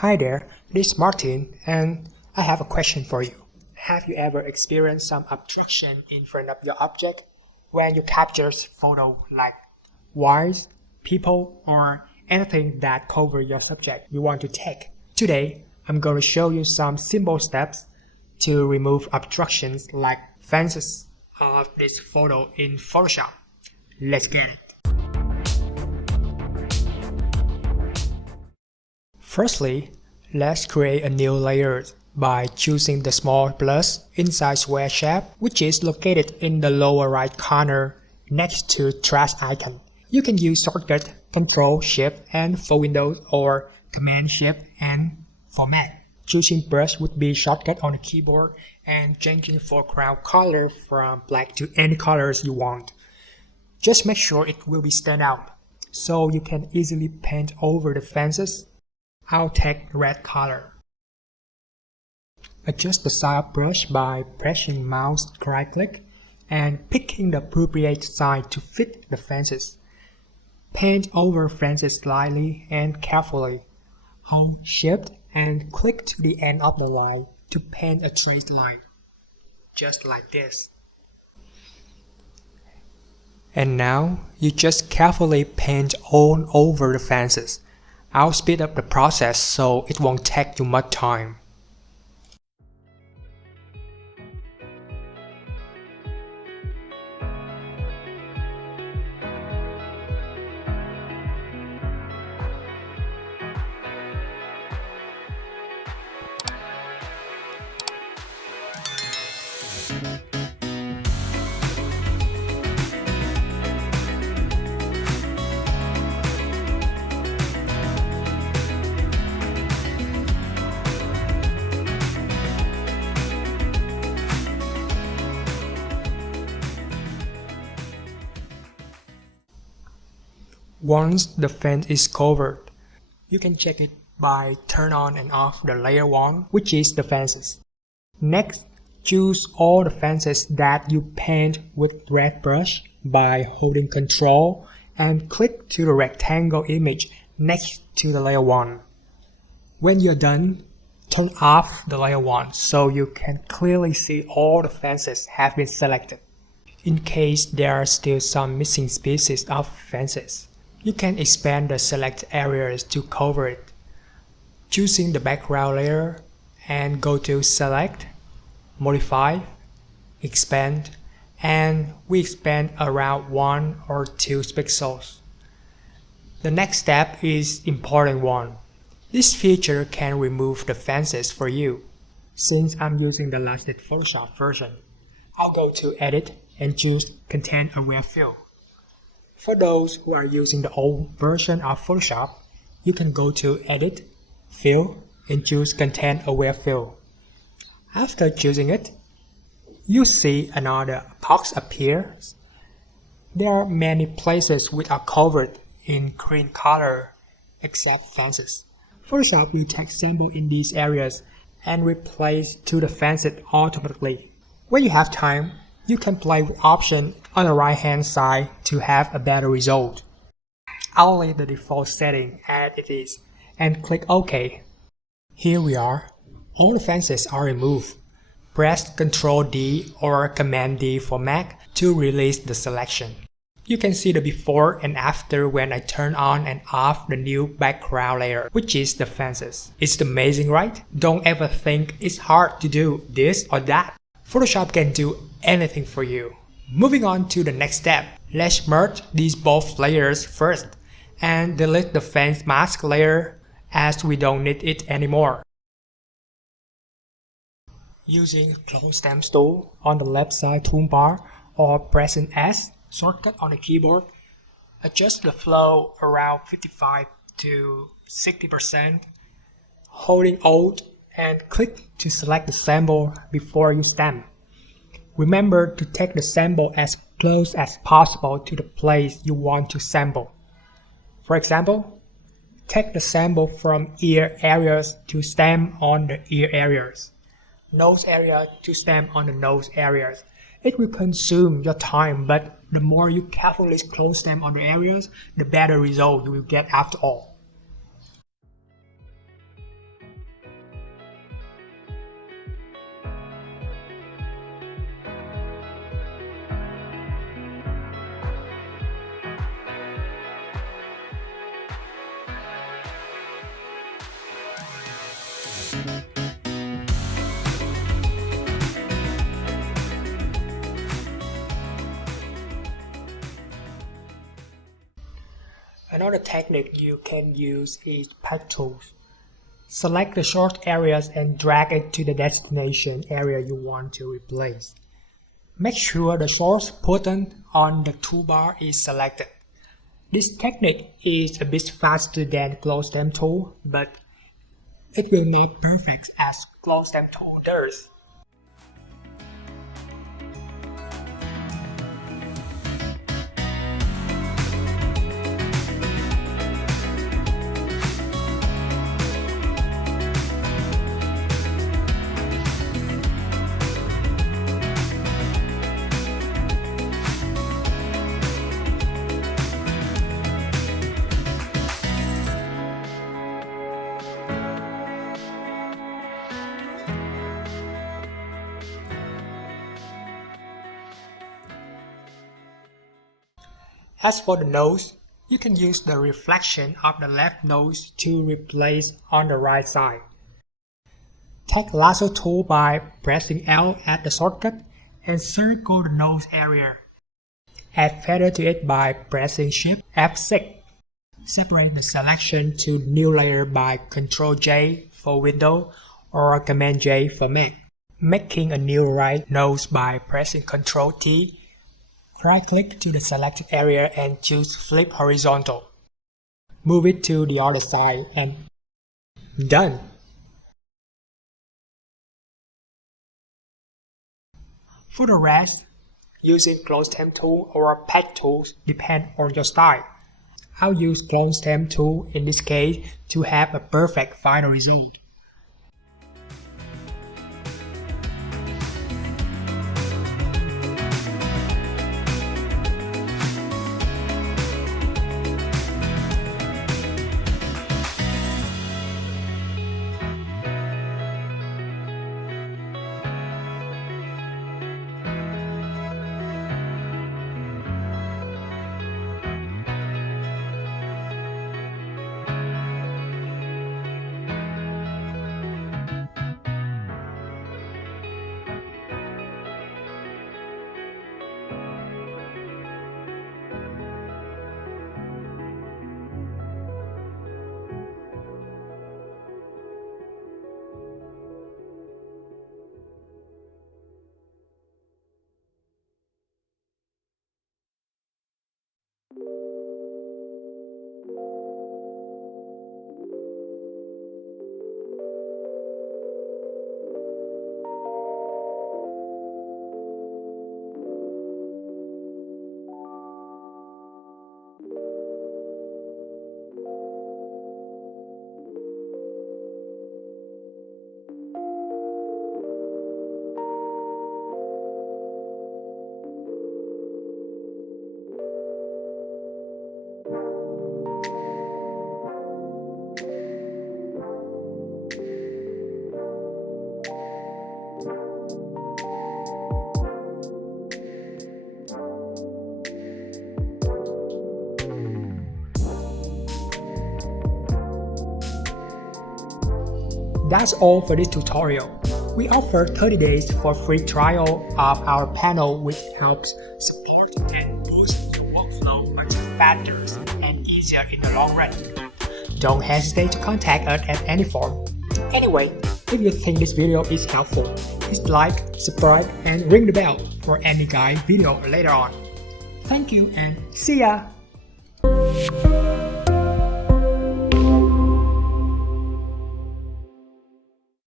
Hi there, this is Martin, and I have a question for you. Have you ever experienced some obstruction in front of your object when you capture photo like wires, people, or anything that cover your subject you want to take? Today, I'm going to show you some simple steps to remove obstructions like fences of this photo in Photoshop. Let's get it. Firstly, let's create a new layer by choosing the small plus inside square shape, which is located in the lower right corner next to trash icon. You can use shortcut Ctrl Shift and for Windows or Command Shift and format. Choosing brush would be shortcut on the keyboard and changing foreground color from black to any colors you want. Just make sure it will be stand out so you can easily paint over the fences. I'll take red color. Adjust the size of brush by pressing mouse right click and picking the appropriate size to fit the fences. Paint over fences slightly and carefully. Hold Shift and click to the end of the line to paint a straight line, just like this. And now you just carefully paint all over the fences. I'll speed up the process so it won't take you much time. Once the fence is covered, you can check it by turn on and off the layer 1, which is the fences. Next, choose all the fences that you paint with red brush by holding Ctrl and click to the rectangle image next to the layer 1. When you're done, turn off the layer 1 so you can clearly see all the fences have been selected. In case there are still some missing pieces of fences, you can expand the select areas to cover it. Choosing the background layer and go to Select, Modify, Expand, and we expand around 1 or 2 pixels. The next step is important one. This feature can remove the fences for you. Since I'm using the latest Photoshop version, I'll go to Edit and choose Content Aware Fill. For those who are using the old version of Photoshop, you can go to Edit, Fill, and choose Content Aware Fill. After choosing it, you see another box appears. There are many places which are covered in green color except fences. Photoshop will take sample in these areas and replace to the fences automatically. When you have time, you can play with options on the right hand side to have a better result. I'll leave the default setting as it is and click OK. Here we are. All the fences are removed. Press Ctrl D or Command D for Mac to release the selection. You can see the before and after when I turn on and off the new background layer, which is the fences. It's amazing, right? Don't ever think it's hard to do this or that. Photoshop can do anything for you. Moving on to the next step, let's merge these both layers first and delete the fence mask layer as we don't need it anymore. Using Clone Stamp tool on the left side toolbar or pressing S shortcut on the keyboard, adjust the flow around 55 to 60%, holding Alt and click to select the sample before you stamp. Remember to take the sample as close as possible to the place you want to sample. For example, take the sample from ear areas to stamp on the ear areas, nose area to stamp on the nose areas. It will consume your time, but the more you carefully close stamp on the areas, the better result you will get after all. Another technique you can use is patch tools. Select the short areas and drag it to the destination area you want to replace. Make sure the source button on the toolbar is selected. This technique is a bit faster than close stem tool, but it will not perfect as close stem tool does. As for the nose, you can use the reflection of the left nose to replace on the right side. Take lasso tool by pressing L at the shortcut and circle the nose area. Add feather to it by pressing Shift F6. Separate the selection to new layer by Ctrl J for Windows or Command J for Mac. Making a new right nose by pressing Ctrl T. Right-click to the selected area and choose Flip Horizontal. Move it to the other side and done! For the rest, using close stem tool or patch tools depend on your style. I'll use close stem tool in this case to have a perfect final result. That's all for this tutorial. We offer 30 days for free trial of our panel, which helps support and boost your workflow much faster and easier in the long run. Don't hesitate to contact us at any form. Anyway, if you think this video is helpful, please like, subscribe, and ring the bell for any guide video later on. Thank you and see ya!